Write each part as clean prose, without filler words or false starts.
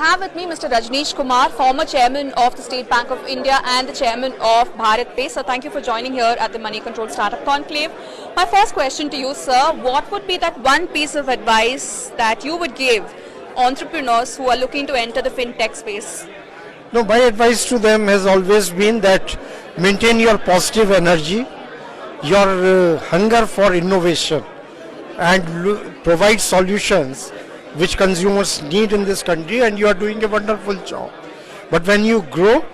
I have with me Mr. Rajneesh Kumar, former chairman of the State Bank of India and the chairman of Bharat Pay. So thank you for joining here at the Money Control Startup Conclave. My first question to you, sir, what would be that one piece of advice that you would give entrepreneurs who are looking to enter the fintech space? No, my advice to them has always been that maintain your positive energy, your hunger for innovation, and provide solutions which consumers need in this country, and you are doing a wonderful job. But when you grow,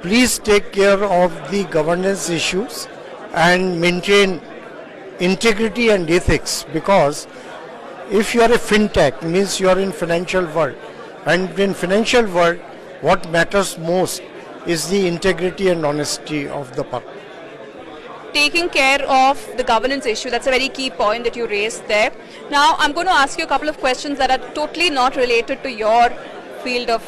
please take care of the governance issues and maintain integrity and ethics, because if you are a fintech, means you are in financial world, and in financial world what matters most is the integrity and honesty of the public. Taking care of the governance issue, that's a very key point that you raised there. Now, I'm going to ask you a couple of questions that are totally not related to your field of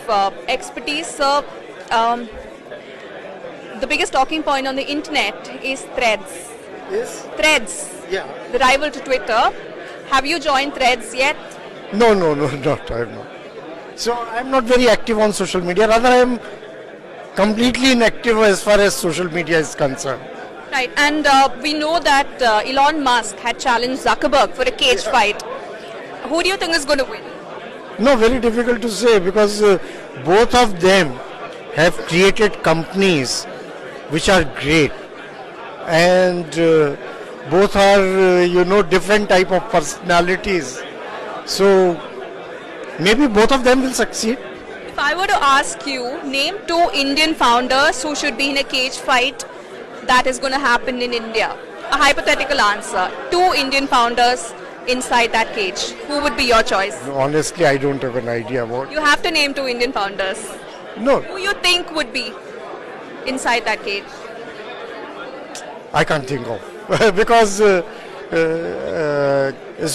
expertise. So, the biggest talking point on the internet is Threads. Yes? Threads, Yeah. the rival to Twitter. Have you joined Threads yet? No, not. I am not. So I'm not very active on social media. Rather, I am completely inactive as far as social media is concerned. Right, and we know that Elon Musk had challenged Zuckerberg for a cage fight. Who do you think is going to win? No, very difficult to say, because both of them have created companies which are great, and both are different type of personalities. So maybe both of them will succeed. If I were to ask you, name two Indian founders who should be in a cage fight that is going to happen in India. A hypothetical answer. Two Indian founders inside that cage. Who would be your choice? No, honestly, I don't have an idea about. You have to name two Indian founders. No, Who you think would be inside that cage? I can't think of because it's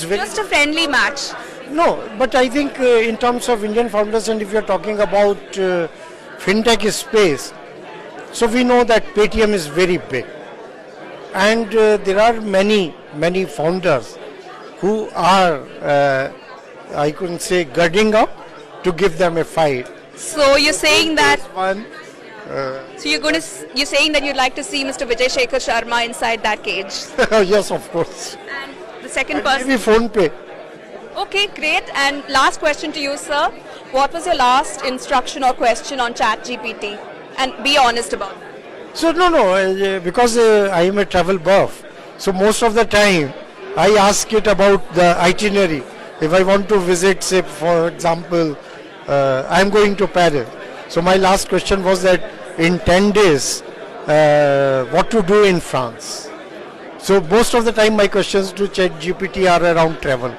very. Just a friendly match. No, but I think in terms of Indian founders, and if you're talking about fintech space, so we know that Paytm is very big, and there are many founders who are, I couldn't say, girding up to give them a fight. So you're saying that. One, So you're saying that you'd like to see Mr. Vijay Shekhar Sharma inside that cage. yes, of course. And the second And person. maybe phone pay. Okay, great. And last question to you, sir. What was your last instruction or question on ChatGPT? And be honest about it. So no, because I am a travel buff. So most of the time, I ask it about the itinerary. If I want to visit, say for example, I am going to Paris. So my last question was that in 10 days, what to do in France. So most of the time, my questions to ChatGPT are around travel.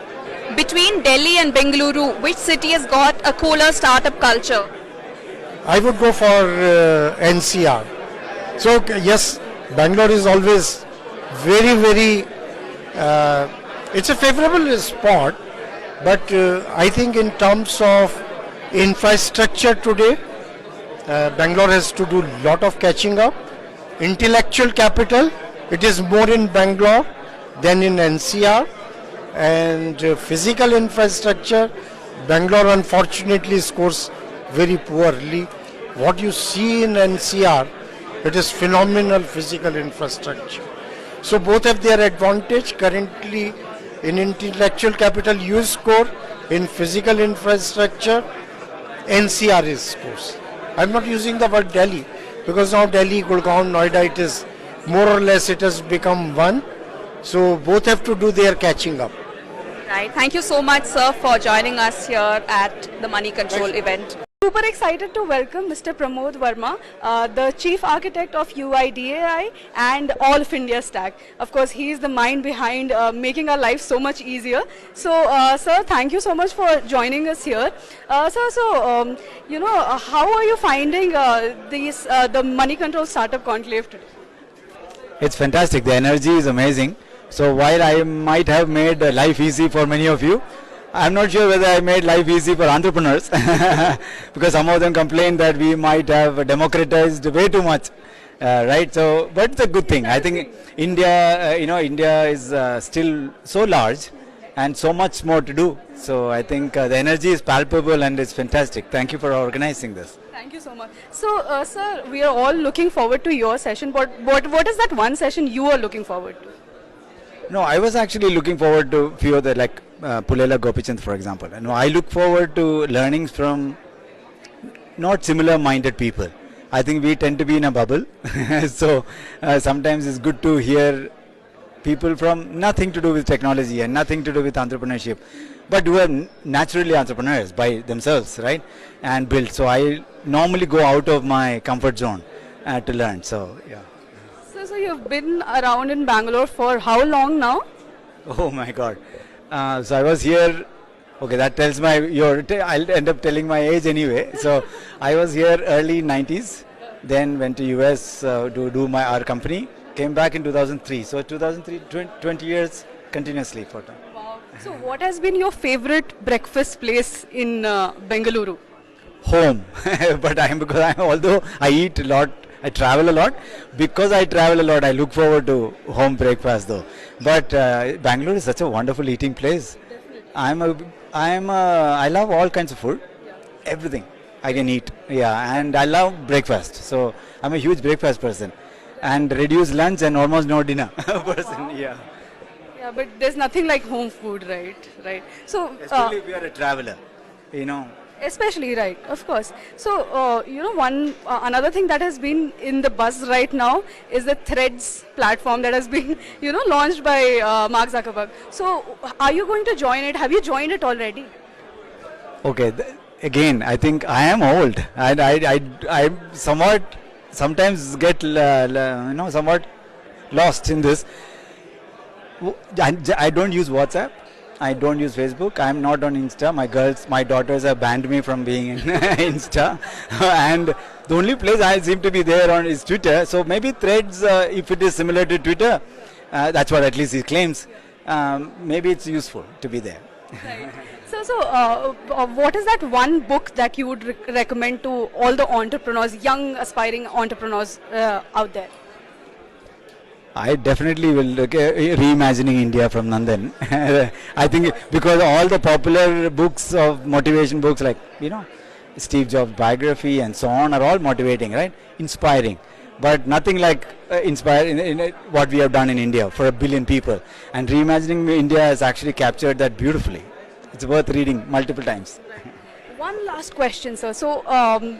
Between Delhi and Bengaluru, which city has got a cooler startup culture? I would go for NCR. So yes, Bangalore is always very, it's a favorable spot, but I think in terms of infrastructure today, Bangalore has to do lot of catching up. Intellectual capital, it is more in Bangalore than in NCR, and physical infrastructure, Bangalore unfortunately scores very poorly. What you see in NCR, it is phenomenal physical infrastructure. So both have their advantage. Currently in intellectual capital you score, in physical infrastructure NCR is scores. I'm not using the word Delhi, because now Delhi, Gurgaon, Noida, it is more or less it has become one. So both have to do their catching up. Right. Thank you so much, sir, for joining us here at the Money Control event. Super excited to welcome Mr. Pramod Verma, the Chief Architect of UIDAI and All of India Stack. Of course, he is the mind behind making our life so much easier. So, sir, thank you so much for joining us here. Sir, how are you finding the Money Control Startup Conclave today? It's fantastic. The energy is amazing. So while I might have made life easy for many of you, I'm not sure whether I made life easy for entrepreneurs because some of them complain that we might have democratized way too much, right? So, but it's a good thing. I think India, India is still so large, and so much more to do. So I think the energy is palpable and it's fantastic. Thank you for organizing this. Thank you so much. So, sir, we are all looking forward to your session. But what is that one session you are looking forward to? No, I was actually looking forward to few other like Pulela Gopichand, for example. And I look forward to learnings from not similar minded people. I think we tend to be in a bubble. So sometimes it's good to hear people from nothing to do with technology and nothing to do with entrepreneurship, but who are naturally entrepreneurs by themselves, right? And build. So I normally go out of my comfort zone to learn. So yeah. So you've been around in Bangalore for how long now? Oh my God. So I was here. Okay, that tells I'll end up telling my age anyway. So I was here early 90s, then went to US to do our company. Came back in 2003. So 2003, 20 years continuously for that. Wow. So what has been your favorite breakfast place in Bengaluru? Home. But although I eat a lot, I travel a lot. Because I travel a lot, I look forward to home breakfast though. But Bangalore is such a wonderful eating place. I love all kinds of food. Everything I can eat. Yeah, and I love breakfast. So I'm a huge breakfast person. And reduce lunch and almost no dinner person. Yeah. Yeah, but there's nothing like home food, right? Right. So, Especially if you are a traveler, especially right, of course. So, another thing that has been in the buzz right now is the Threads platform that has been, launched by Mark Zuckerberg. So, are you going to join it? Have you joined it already? Okay. Again, I think I am old, and I somewhat sometimes get somewhat lost in this. I don't use WhatsApp. I don't use Facebook. I'm not on Insta. My daughters have banned me from being in Insta. And the only place I seem to be there on is Twitter. So maybe Threads, if it is similar to Twitter, that's what at least he claims. Maybe it's useful to be there. Right. So, what is that one book that you would recommend to all the entrepreneurs, young aspiring entrepreneurs out there? I definitely will look at Reimagining India from Nandan. I think because all the popular books of motivation books like, Steve Jobs biography and so on are all motivating, right? Inspiring. But nothing like inspire in what we have done in India for 1 billion people. And Reimagining India has actually captured that beautifully. It's worth reading multiple times. One last question, sir. So,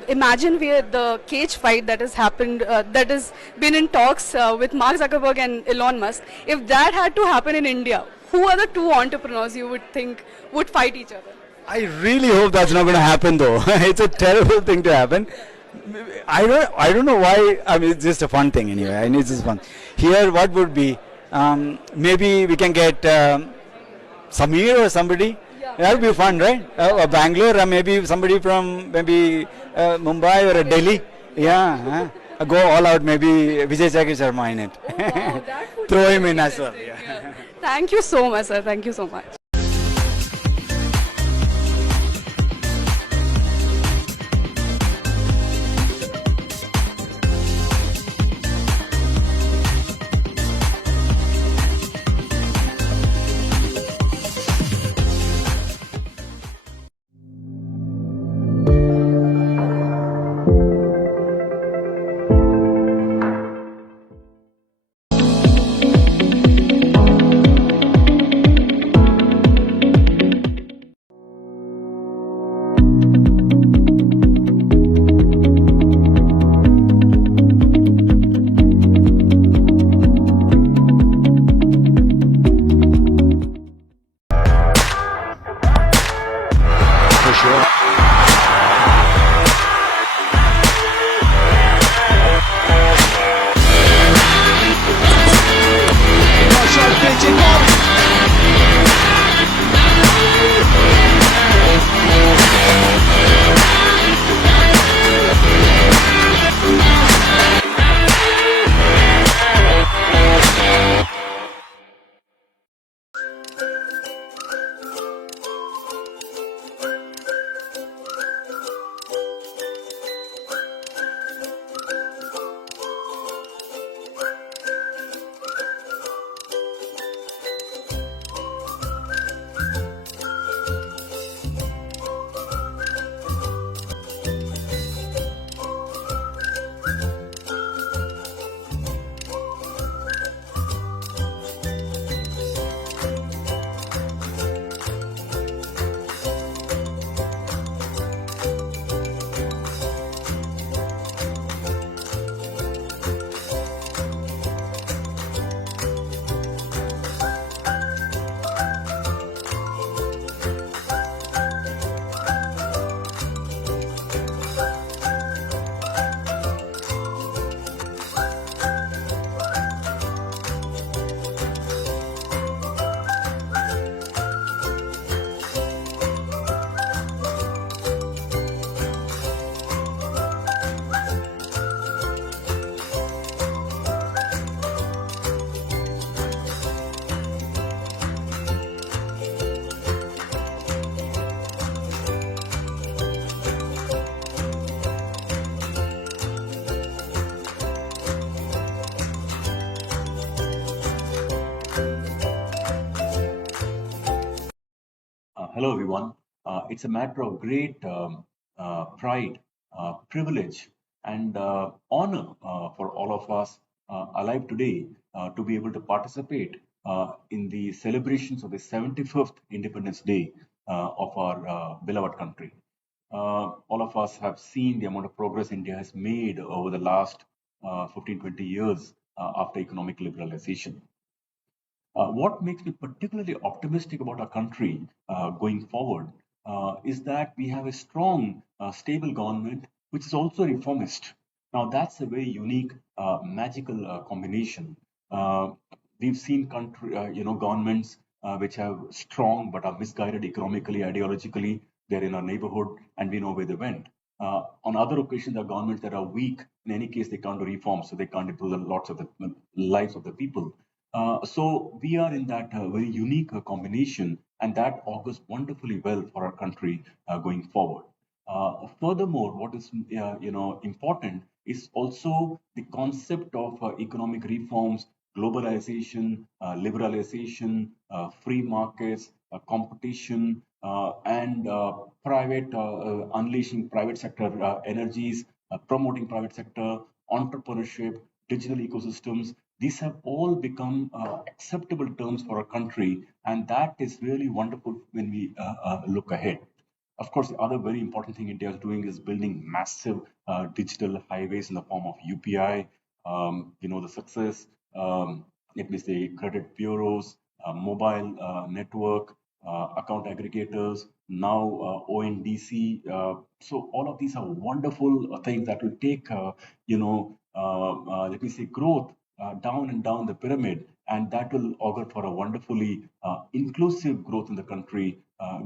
imagine the cage fight that has happened, that has been in talks with Mark Zuckerberg and Elon Musk. If that had to happen in India, who are the two entrepreneurs you would think would fight each other? I really hope that's not going to happen, though. It's a terrible thing to happen. I don't know why. I mean, it's just a fun thing anyway. I mean, it's just fun. Here, what would be? Maybe we can get Samir or somebody. That would be fun, right? Bangalore, or maybe somebody from Mumbai or Delhi. Yeah, go all out. Maybe Vijay Chakri Sharma in it. Oh, wow, that would Throw be him in very as well. interesting, Yeah. yeah. Thank you so much, sir. Thank you so much. Hello, everyone. It's a matter of great pride, privilege, and honor for all of us alive today to be able to participate in the celebrations of the 75th Independence Day of our beloved country. All of us have seen the amount of progress India has made over the last 15-20 years after economic liberalization. What makes me particularly optimistic about our country going forward is that we have a strong, stable government which is also reformist. Now, that's a very unique, magical combination. We've seen governments which have strong but are misguided economically, ideologically. They're in our neighborhood, and we know where they went. On other occasions, there are governments that are weak. In any case, they can't do reforms, so they can't improve the lots of the lives of the people. So we are in that very unique combination, and that augurs wonderfully well for our country going forward. Furthermore, what is important is also the concept of economic reforms, globalization, liberalization, free markets, competition, and private unleashing private sector energies, promoting private sector, entrepreneurship, digital ecosystems. These have all become acceptable terms for a country, and that is really wonderful when we look ahead. Of course, the other very important thing India is doing is building massive digital highways in the form of UPI. The success, let me say, credit bureaus, mobile network, account aggregators, now ONDC. So all of these are wonderful things that will take, let me say, growth down and down the pyramid, and that will augur for a wonderfully inclusive growth in the country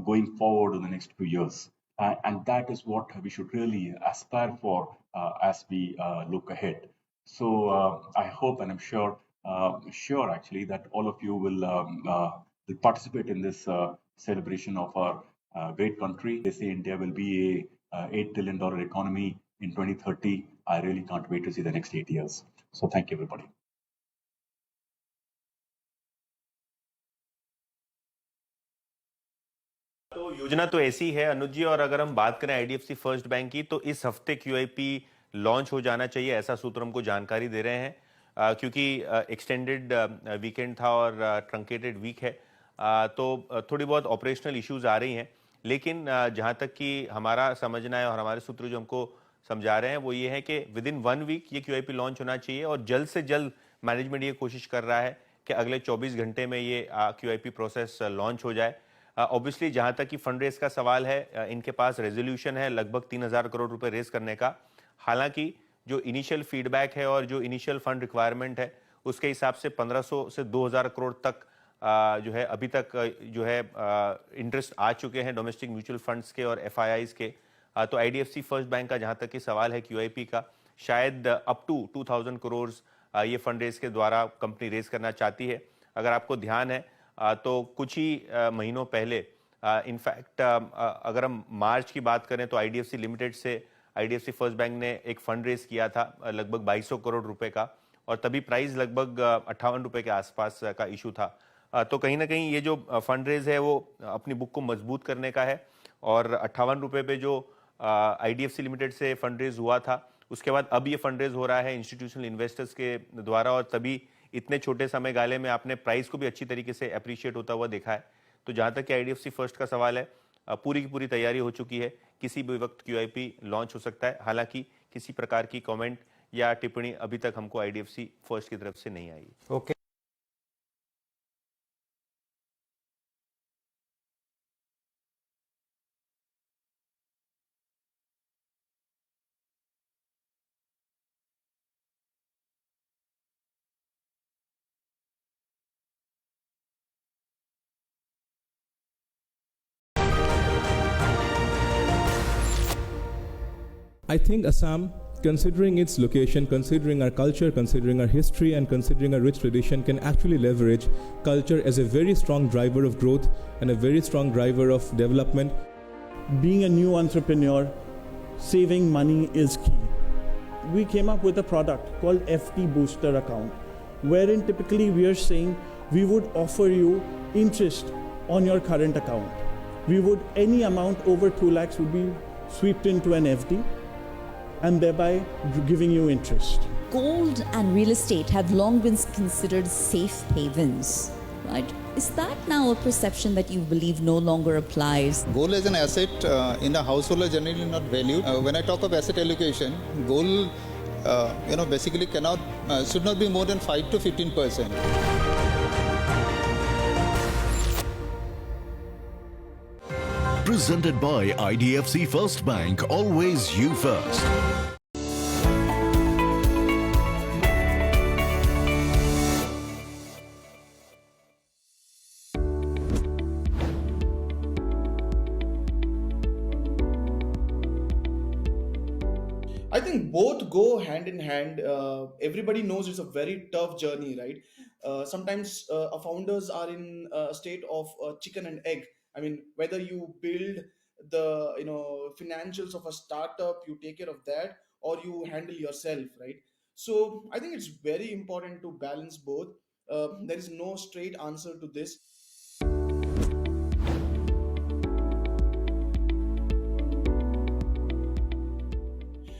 going forward in the next few years. And that is what we should really aspire for as we look ahead. So I hope, and I'm sure actually, that all of you will participate in this celebration of our great country. They say India will be a $8 trillion economy in 2030. I really can't wait to see the next 8 years. So thank you, everybody. तो योजना तो ऐसी है अनुज जी, और अगर हम बात करें आईडीएफसी फर्स्ट बैंक की, तो इस हफ्ते क्यूआईपी लॉन्च हो जाना चाहिए, ऐसा सूत्र हमको जानकारी दे रहे हैं, क्योंकि एक्सटेंडेड वीकेंड था और ट्रंकेटेड वीक है, तो थोड़ी बहुत ऑपरेशनल इश्यूज आ रही हैं। लेकिन जहां तक कि हमारा समझना है और हमारे सूत्र जो हमको समझा रहे हैं वो ये है कि विद इन 1 वीक ये क्यूआईपी लॉन्च होना चाहिए, और जल्द से जल्द मैनेजमेंट ये कोशिश कर रहा है कि अगले 24 घंटे में ये क्यूआईपी प्रोसेस लॉन्च हो जाए। ऑब्वियसली जहां तक कि फंड रेज का सवाल है, इनके पास रेजोल्यूशन है लगभग 3000 करोड़ रुपए रेज करने का। हालांकि जो इनिशियल फीडबैक है और जो इनिशियल फंड रिक्वायरमेंट है उसके हिसाब से 1500 से 2000 करोड़ तक जो है अभी तक जो है इंटरेस्ट आ चुके हैं डोमेस्टिक म्यूचुअल फंड्स के और एफआईआईज के। तो आईडीएफसी फर्स्ट बैंक का जहां तक कि सवाल है क्यूआईपी का, शायद अप टू 2000 करोड़ ये फंड रेज के द्वारा कंपनी रेज करना चाहती है। अगर आपको ध्यान है तो कुछ ही महीनों पहले, इनफैक्ट अगर हम मार्च की बात करें तो आईडीएफसी लिमिटेड से आईडीएफसी फर्स्ट बैंक ने एक फंड रेज किया था लगभग 2200 करोड़ रुपए का, और तभी प्राइस लगभग 58 रुपए के आसपास का इशू था। तो कहीं ना कहीं ये जो फंड रेज है वो अपनी बुक को मजबूत करने का है, और 58 रुपए पे जो आईडीएफसी लिमिटेड से फंड रेज हुआ था उसके बाद अब ये फंड रेज हो रहा है इंस्टीट्यूशनल इन्वेस्टर्स के द्वारा, और तभी इतने छोटे समय गाले में आपने प्राइस को भी अच्छी तरीके से अप्रिशिएट होता हुआ देखा है। तो जहां तक कि आईडीएफसी फर्स्ट का सवाल है, पूरी की पूरी तैयारी हो चुकी है, किसी भी वक्त क्यूआईपी लॉन्च हो सकता है। हालांकि किसी प्रकार की कमेंट या टिप्पणी अभी तक हमको आईडीएफसी फर्स्ट की तरफ से नहीं आई। Okay. I think Assam, considering its location, considering our culture, considering our history, and considering our rich tradition, can actually leverage culture as a very strong driver of growth and a very strong driver of development. Being a new entrepreneur, saving money is key. We came up with a product called FD Booster Account, wherein typically we are saying we would offer you interest on your current account. we would, any amount over 2 lakhs would be swept into an FD and thereby giving you interest. Gold and real estate have long been considered safe havens, right? Is that now a perception that you believe no longer applies? Gold as an asset in a household is generally not valued. When I talk of asset allocation, gold, basically should not be more than 5 to 15%. Presented by IDFC First Bank, always you first. I think both go hand in hand. Everybody knows it's a very tough journey, right? Sometimes our founders are in a state of chicken and egg. I mean, whether you build the financials of a startup, you take care of that, or you handle yourself, right? So I think it's very important to balance both. There is no straight answer to this.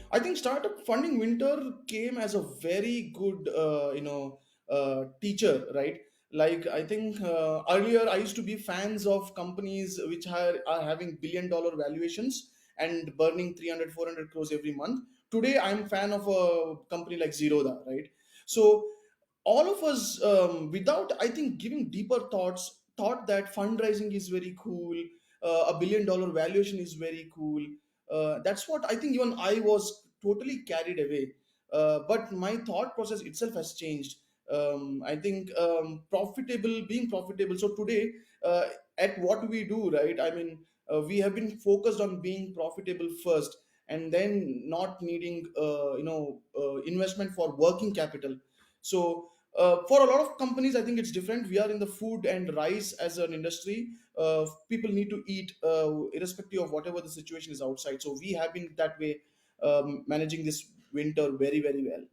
I think startup funding winter came as a very good, teacher, right? Like I think earlier I used to be fans of companies which are having billion-dollar valuations and burning 300, 400 crores every month. Today I'm fan of a company like Zerodha, right? So all of us, without I think giving deeper thoughts, thought that fundraising is very cool, a billion-dollar valuation is very cool. That's what I think. Even I was totally carried away, but my thought process itself has changed. I think being profitable. So today, at what we do, right? I mean, we have been focused on being profitable first, and then not needing, investment for working capital. So for a lot of companies, I think it's different. We are in the food and rice as an industry. People need to eat, irrespective of whatever the situation is outside. So we have been that way, managing this winter very, very well.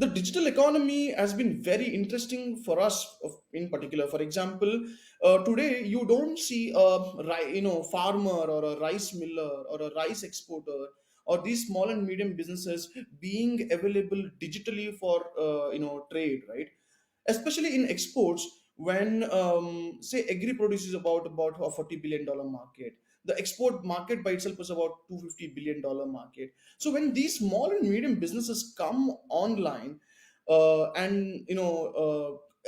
The digital economy has been very interesting for us in particular. For example, today you don't see a farmer or a rice miller or a rice exporter or these small and medium businesses being available digitally for trade, right? Especially in exports, when say agri produce is about a $40 billion market. The export market by itself is about $250 billion market. So when these small and medium businesses come online, and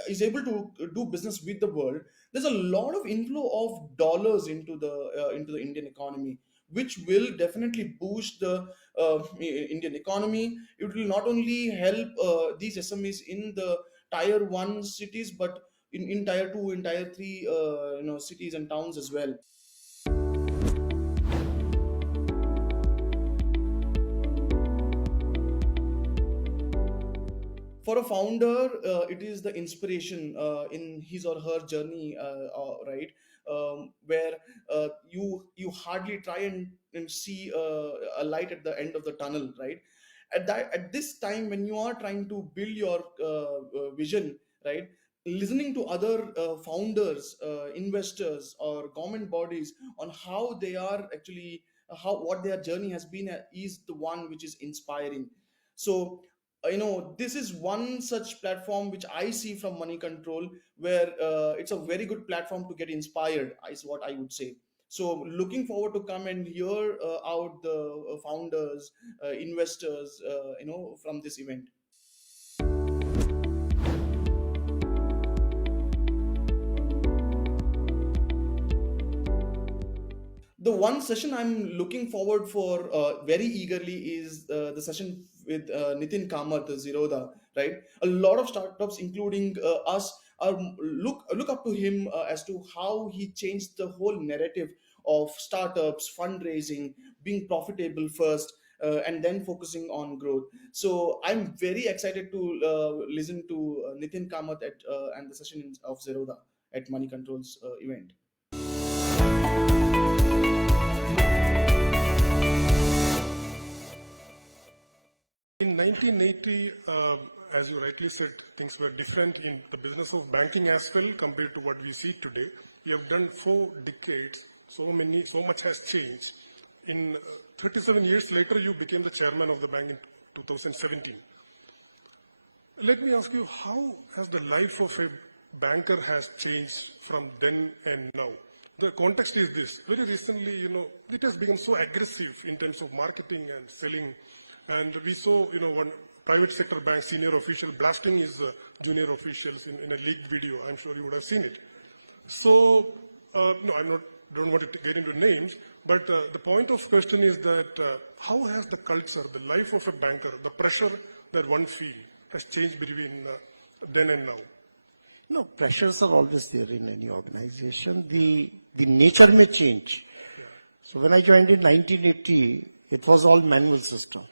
is able to do business with the world, there's a lot of inflow of dollars into the Indian economy, which will definitely boost the Indian economy. It will not only help these SMEs in the tier 1 cities, but in tier 2 and tier 3 cities and towns as well. For a founder, it is the inspiration in his or her journey, right? Where you hardly try and see a light at the end of the tunnel, right? At this time, when you are trying to build your vision, right? Listening to other founders, investors, or government bodies on how they are actually what their journey has been is the one which is inspiring. So this is one such platform which I see from Money Control, where it's a very good platform to get inspired, is what I would say. So looking forward to come and hear out the founders, investors, from this event. The one session I'm looking forward for very eagerly is the session with Nitin Kamath, Zerodha, right? A lot of startups, including us, look up to him as to how he changed the whole narrative of startups, fundraising, being profitable first, and then focusing on growth. So I'm very excited to listen to Nitin Kamath and the session of Zerodha at Money Control's event. In 1980, as you rightly said, things were different in the business of banking as well compared to what we see today. You have done 4 decades, so much has changed. In 37 years later, you became the chairman of the bank in 2017. Let me ask you, how has the life of a banker has changed from then and now? The context is this. Very recently, it has become so aggressive in terms of marketing and selling. And we saw, one private sector bank senior official blasting his junior officials in a leaked video. I'm sure you would have seen it. So, no, don't want to get into names, but the point of question is that how has the culture, the life of a banker, the pressure that one feels has changed between then and now? No, pressures are always there in any organization. The nature may change. Yeah. So when I joined in 1980, it was all manual system.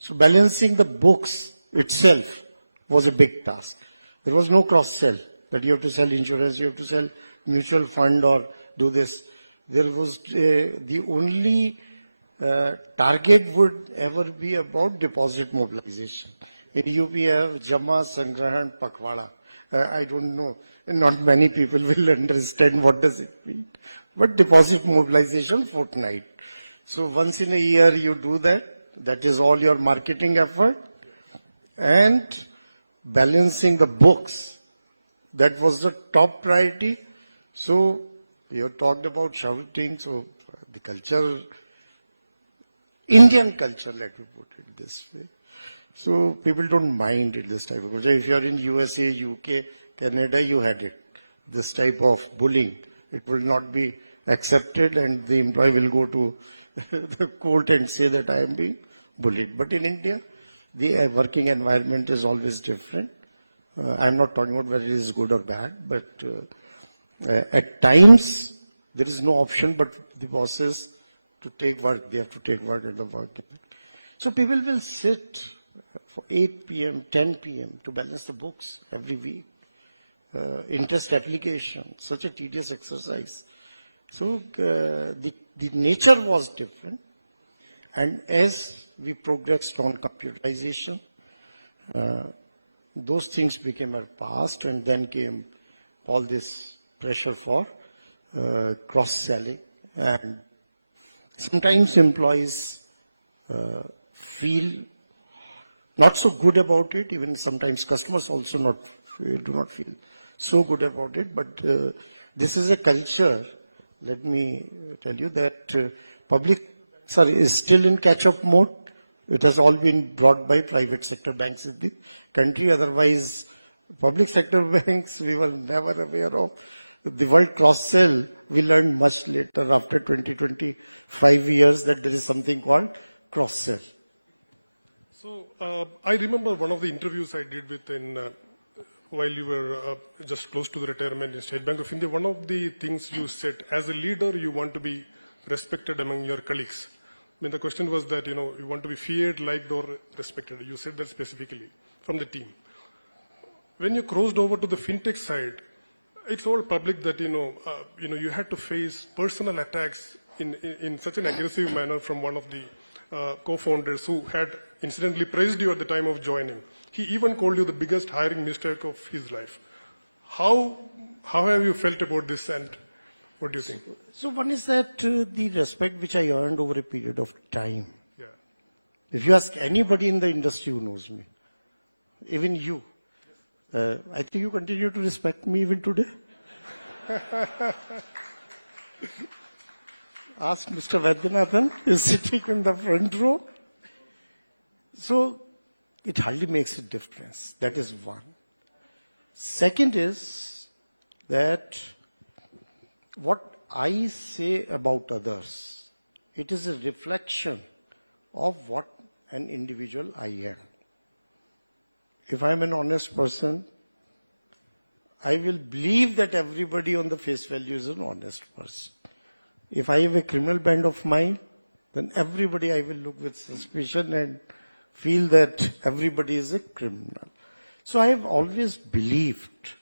So balancing the books itself was a big task. There was no cross-sell, that you have to sell insurance, you have to sell mutual fund or do this. There was the only target would ever be about deposit mobilization. In UP we have Jama, Sangrahan, Pakwada. I don't know, not many people will understand what does it mean. But deposit mobilization fortnight. So once in a year you do that. That is all your marketing effort. And balancing the books. That was the top priority. So you talked about shouting. So the culture, Indian culture, let me put it this way. So people don't mind it, this type of culture. If you're in USA, UK, Canada, you had it. This type of bullying. It will not be accepted and the employee will go to the court and say that I am being bullied. But in India, the working environment is always different. I'm not talking about whether it is good or bad, but at times there is no option but the bosses to take work. They have to take work at the work. So people will sit for 8 p.m., 10 p.m. to balance the books every week. Interest application, such a tedious exercise. So the nature was different. And as we progressed on computerization, those things became our past, and then came all this pressure for cross-selling. And sometimes employees feel not so good about it. Even sometimes customers also do not feel so good about it. But this is a culture, let me tell you, that public is still in catch-up mode. It has all been brought by private sector banks in the country. Otherwise, public sector banks, we were never aware of. The word cross-sell, we learned much later, after 25 years, that there is something called cross-sell. So I remember one of the interviews I did with while you were just close to the retirement in State Bank of India. One of the things you said, as a leader, you want to be respected among your colleagues. I mean, the question was that, you want to be feared, liked, or respected. You said that specifically from the team. When you crossed over to the fintech side, it's all public that, you had to face personal attacks in such an aggressive manner from one of the co-founders who had incidentally praised you at the time of joining. He even called you the biggest hiring mistake of his life. How have you felt about this, and what do you think? So one is that the respect which I earned over a period of time. Yeah. If you ask anybody in the industry who knows me, even you, I think you continue to respect me even today. Ask Mr. Vaidyanathan, he's sitting in the front row. So it hardly makes a difference. That is one. Second is that what I say about others, it is a reflection of what an individual I am. If I'm an honest person, I will believe that everybody on the face value is an honest person. If I have a criminal bent of mind, then everybody I will look with suspicion and feel that everybody is a criminal. So I have always believed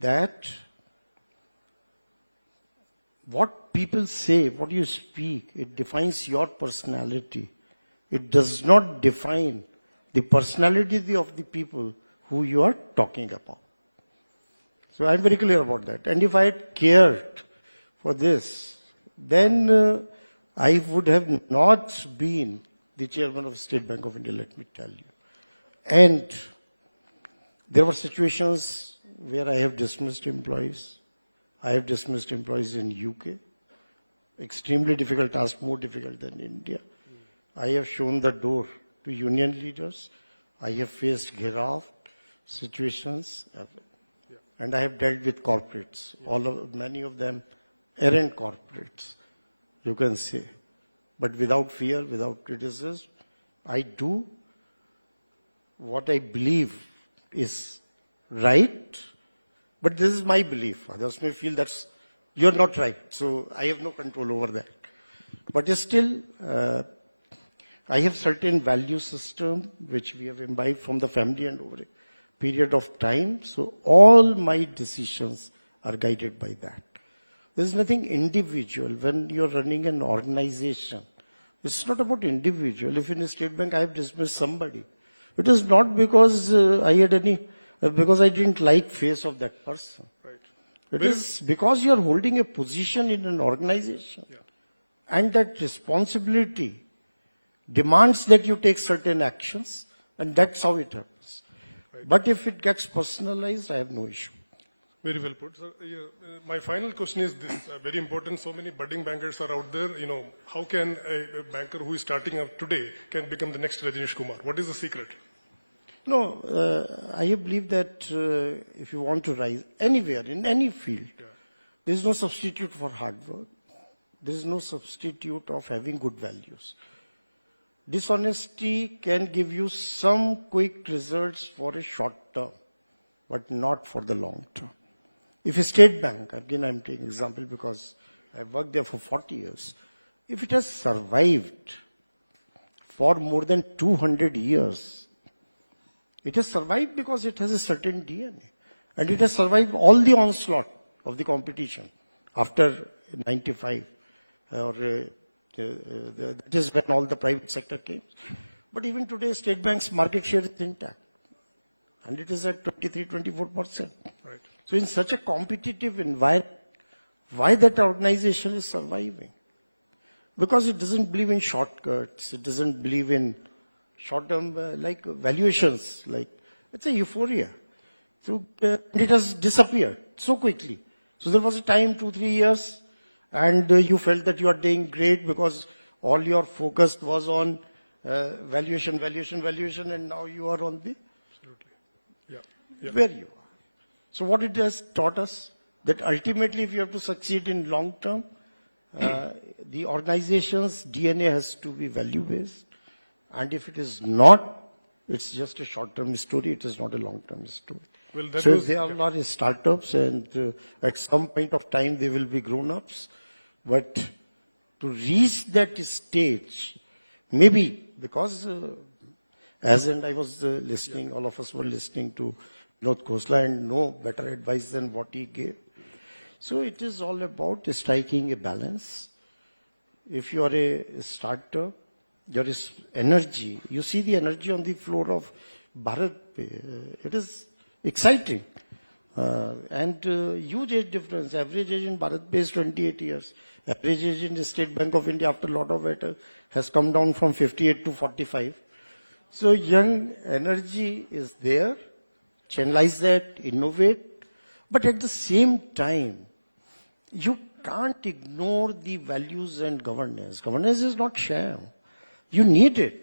that what people say, what you speak, it defines your personality. It does not define the personality of the people who you are talking about. So I'm very clear about that. And if I had cared for this, then I would have not been the chairman of State Bank of India, let me tell you. And there were situations where I have dismissed employees. I have dismissed employees in UK. Extremely difficult task, more difficult than India. I have shown the door to union leaders. I have faced Gherav situations. And I have dealt with corporates. Many of them errant corporates, you can say. But without fear, without criticism, I do what I believe is right. But this is my belief. Others may feel you're not right. So I have no control over that. But still, I have certain value system which we have imbibed from the family and over a period of time. So all my decisions are guided by that. There's nothing individual. When you're running an organization, it's not about individual. If in a State Bank I have dismissed somebody, it is not because because I didn't like face of that person. Right. It is because you are holding a position in an organization. Yeah. And that responsibility demands that you take certain actions, and that's how it happens. Right. But if it gets personalized, I have no issue. Very well put. So, my final question is this, very important. So many budding bankers are out there. How can a banker who is starting up today can become the next Rajneesh Kumar? What is the secret? No, I believe that if you want to rise anywhere, in any field, there is no substitute for hard work. There is no substitute of having good values. Dishonesty can give you some quick results for a short term, but not for the long term. If a State Bank, again I'm taking example because I worked there for 40 years, if it has survived for more than 200 years, it has survived because it has a certain DNA. And it has survived all the onslaught of the competition after 95. That is when all the private sector came. But even today, State Bank's market share is intact. And it is at 23-24%. Right. So in such a competitive environment, why that organization is surviving? Because it doesn't believe in shortcuts. It doesn't believe in short-term valuations. It's a euphoria. So it has disappeared so quickly. So there was a time, 2-3 years, and you felt that you are doing great because all your focus was on valuation, and now you are on the where you are. So what it has taught us, that ultimately if you have to succeed in long term, the organization's DNA has to be value-based. And if it is not, it's just a short-term story, it is not a long-term story. Well, so they are not startups, and at some point of time they will be grown-ups. But to reach that stage, maybe because I was listening, all of us were listening to Vinod Khosla and no better advice than what he gave. So it is all about striking a balance. If you are a startup, your energy, you see the energy on the floor of BharatPe. It is exciting. And huge age difference. Average age in BharatPe is 28 years. Average age in the State Bank of India after a lot of it has come down from 58 to 45. So young energy is there. Channelize that, innovate. But at the same time, you can't ignore the values and governance. Governance is not sham. You need it.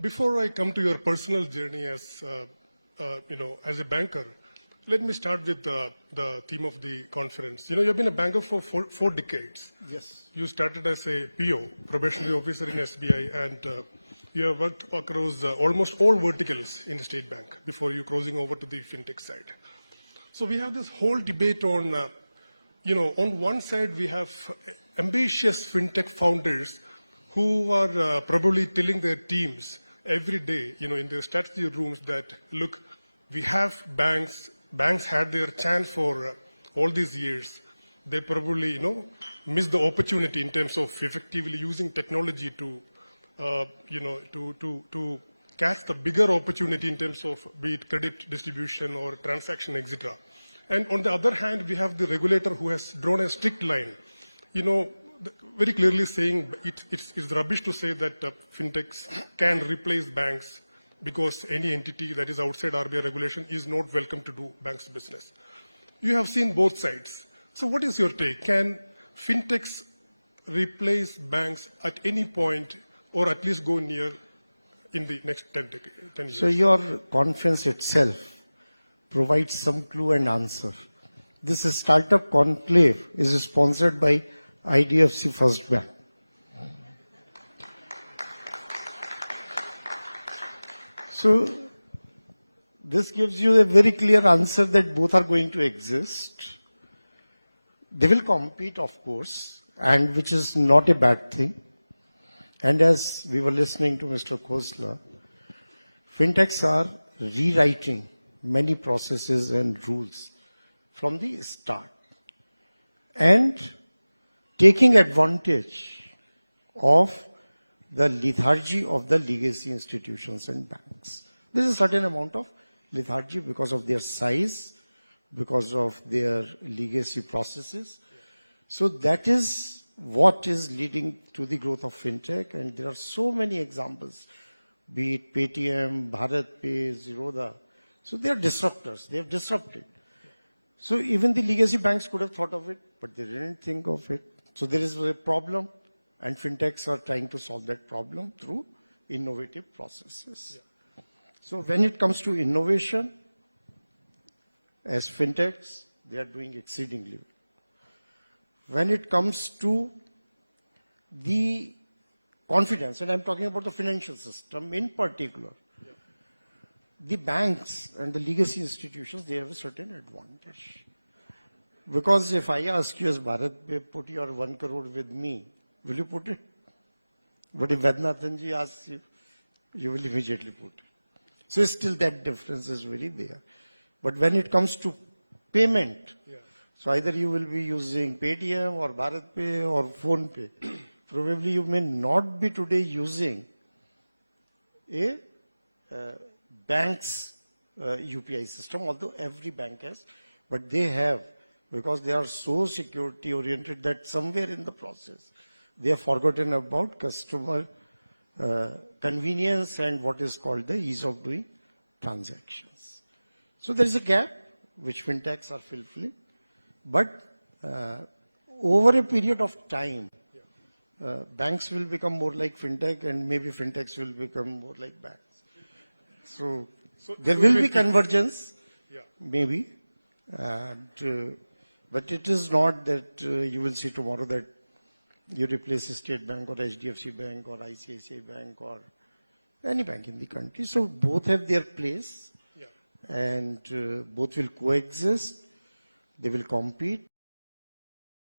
Before I come to your personal journey as as a banker, let me start with the theme of the conference. You've been a banker for four decades. Yes. You started as a PO, probationary officer in SBI, and you have worked across almost all verticals in State Bank before you crossing over to the fintech side. So we have this whole debate on, on one side we have ambitious fintech founders who are probably telling their teams every day, in their strategy rooms that, look, we have banks had their chance for all these years. They probably, missed the opportunity in terms of effectively using technology to, to catch the bigger opportunity in terms of be it credit distribution or transaction, etc. And on the other hand, we have the regulator who has drawn a strict line, very clearly saying it's rubbish to say that fintechs can replace banks because any entity that is outside RBI regulation is not welcome to do banks business. You have seen both sides. So what is your take? Can fintechs replace banks at any point or at least go near in the next 10 years? So your conference itself provides some clue and answer. This startup conclave is sponsored by IDFC First Bank. So this gives you a very clear answer that both are going to exist. They will compete, of course, and which is not a bad thing. And as we were listening to Mr. Khosla, fintechs are rewriting many processes and rules from the start and taking advantage of the lethargy of the legacy institutions and banks. There is a certain amount of lethargy because of their size, because of their legacy processes. So that is what is leading to the growth of fintech, and there are so many examples, be it Paytm, BharatPe, Zerodha. So they are disruptors. They have disrupted. So even the legacy banks could have thought of it, but they didn't think of it. So there is a problem, and fintechs are trying to solve that problem through innovative processes. Yeah. So when it comes to innovation, as fintechs, they are doing exceedingly well. When it comes to the confidence, and I'm talking about the financial system in particular, the banks and the legacy institutions, they have a certain advantage. Because if I ask you as BharatPe, put your 1 crore with me, will you put it? But if Vaidyanathanji asks you, you will immediately put it. So still that difference is very there. But when it comes to payment, so either you will be using Paytm or BharatPe or PhonePe. Probably you may not be today using a bank's UPI system, although every bank has, but they have, because they are so security oriented that somewhere in the process, they have forgotten about customer convenience and what is called the ease of doing transactions. So there is a gap which fintechs are fulfilling, but over a period of time, banks will become more like fintech and maybe fintechs will become more like banks. So there will be convergence, maybe, but it is not that you will see tomorrow that you replace a State Bank or HDFC Bank or ICICI Bank or any bank in the country. So both have their place and both will coexist, they will compete.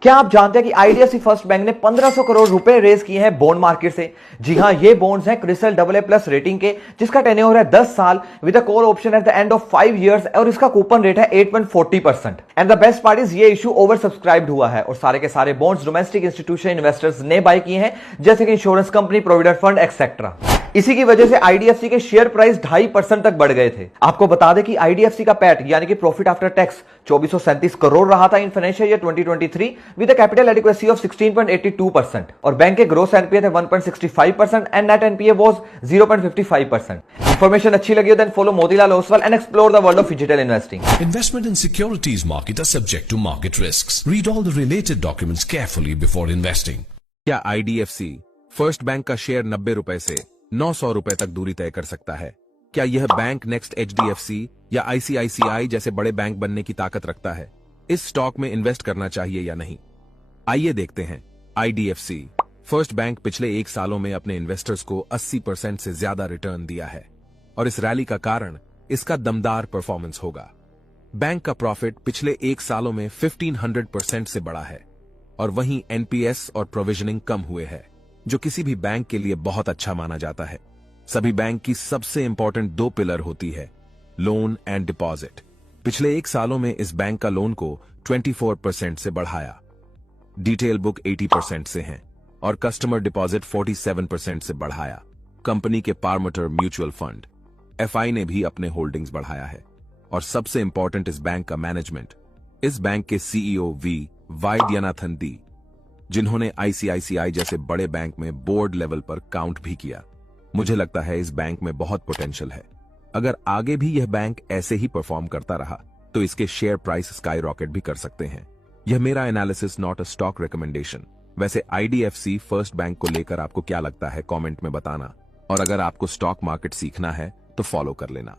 क्या आप जानते हैं कि IDFC first bank ने 1500 करोड़ रुपए raise किए हैं bond market से? जी हां, ये बॉन्ड्स हैं क्रिसल AA+ रेटिंग के, जिसका टेन्योर है 10 साल with a call option at the end of 5 years और इसका कूपन रेट है 8.40%. And the best part is ये इशू ओवर सब्सक्राइब्ड हुआ है और सारे के सारे बॉन्ड्स डोमेस्टिक इंस्टीट्यूशन इन्वेस्टर्स ने बाय किए हैं, जैसे कि insurance company, provident fund etcetera. इसी की वजह से आईडीएफसी के शेयर प्राइस 2.5% तक बढ़ गए थे. आपको बता दें कि आईडीएफसी का पैट यानी कि प्रॉफिट आफ्टर टैक्स 2437 करोड़ रहा था in financial year 2023 with a capital adequacy of 16.82% और बैंक के ग्रोस एनपीए थे 1.65% and net NPA was 0.55%. Information अच्छी लगी हो then follow Motilal Oswal and explore the world of digital investing. Investment in securities market are subject to market risks. Read all the related documents carefully before investing. क्या IDFC first bank का share 90 रुपए से 900 रुपए तक दूरी तय कर सकता है। क्या यह बैंक नेक्स्ट HDFC या ICICI जैसे बड़े बैंक बनने की ताकत रखता है? इस स्टॉक में इन्वेस्ट करना चाहिए या नहीं? आइए देखते हैं। IDFC फर्स्ट बैंक पिछले 1 सालों में अपने इन्वेस्टर्स को 80% से ज्यादा रिटर्न दिया है और इस रैली का कारण इसका दमदार परफॉर्मेंस होगा। बैंक का प्रॉफिट पिछले 1 सालों में 1500% से बढ़ा है और वहीं NPS और प्रोविजनिंग कम हुए हैं, जो किसी भी बैंक के लिए बहुत अच्छा माना जाता है। सभी बैंक की सबसे इंपॉर्टेंट 2 पिलर होती है, लोन एंड डिपॉजिट। पिछले 1 सालों में इस बैंक का लोन को 24% से बढ़ाया, डिटेल बुक 80% से है और कस्टमर डिपॉजिट 47% से बढ़ाया। कंपनी के पार्मटर म्यूचुअल फंड FI ने भी अपने होल्डिंग्स बढ़ाया है और सबसे इंपॉर्टेंट इस बैंक का मैनेजमेंट। इस बैंक के CEO V वाइद्यनाथन दी, जिन्होंने ICICI जैसे बड़े बैंक में बोर्ड लेवल पर काउंट भी किया। मुझे लगता है इस बैंक में बहुत पोटेंशियल है। अगर आगे भी यह बैंक ऐसे ही परफॉर्म करता रहा तो इसके शेयर प्राइस स्काई रॉकेट भी कर सकते हैं। यह मेरा analysis, not a stock recommendation. वैसे IDFC फर्स्ट बैंक को लेकर आपको क्या लगता है, कमेंट में बताना। और अगर आपको स्टॉक मार्केट सीखना है तो फॉलो कर लेना।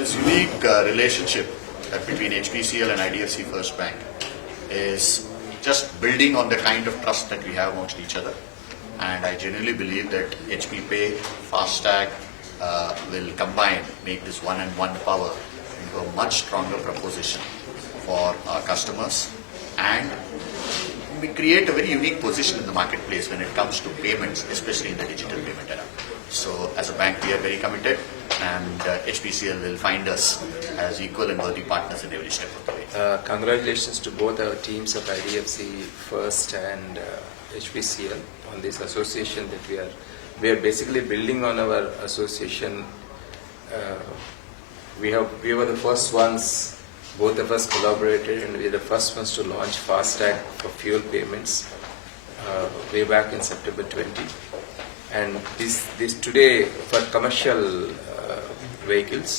This unique relationship between HPCL and IDFC First Bank is just building on the kind of trust that we have amongst each other, and I genuinely believe that HP Pay, FASTag will combine, make this one-and-one power into a much stronger proposition for our customers, and we create a very unique position in the marketplace when it comes to payments, especially in the digital payment era. So as a bank, we are very committed, and HPCL will find us as equal and worthy partners in every step of the way. Congratulations to both our teams of IDFC First and HPCL on this association that we are basically building on our association. We were the first ones, both of us collaborated, and we are the first ones to launch FASTag for fuel payments way back in September 20. And this today for commercial vehicles,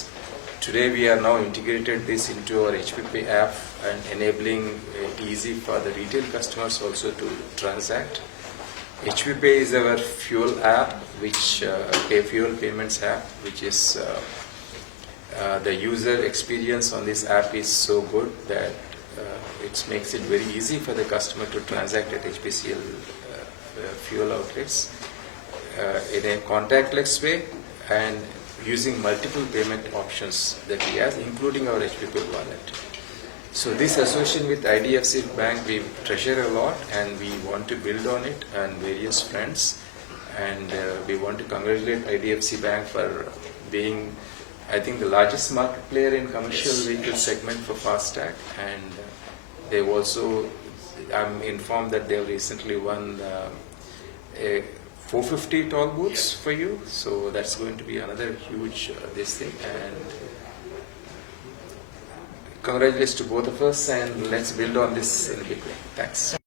today we are now integrated this into our HP Pay app and enabling it easy for the retail customers also to transact. HP Pay is our fuel app, which fuel payments app, which is the user experience on this app is so good that it makes it very easy for the customer to transact at HPCL fuel outlets in a contactless way and using multiple payment options that we have, including our HP Pay wallet. So this association with IDFC Bank we treasure a lot, and we want to build on it and various friends, and we want to congratulate IDFC Bank for being, I think, the largest market player in commercial vehicle segment for FASTag, and they've also, I'm informed that they've recently won a 450 toll booths for you, so that's going to be another huge this thing. And congratulations to both of us, and let's build on this in a big way. Thanks.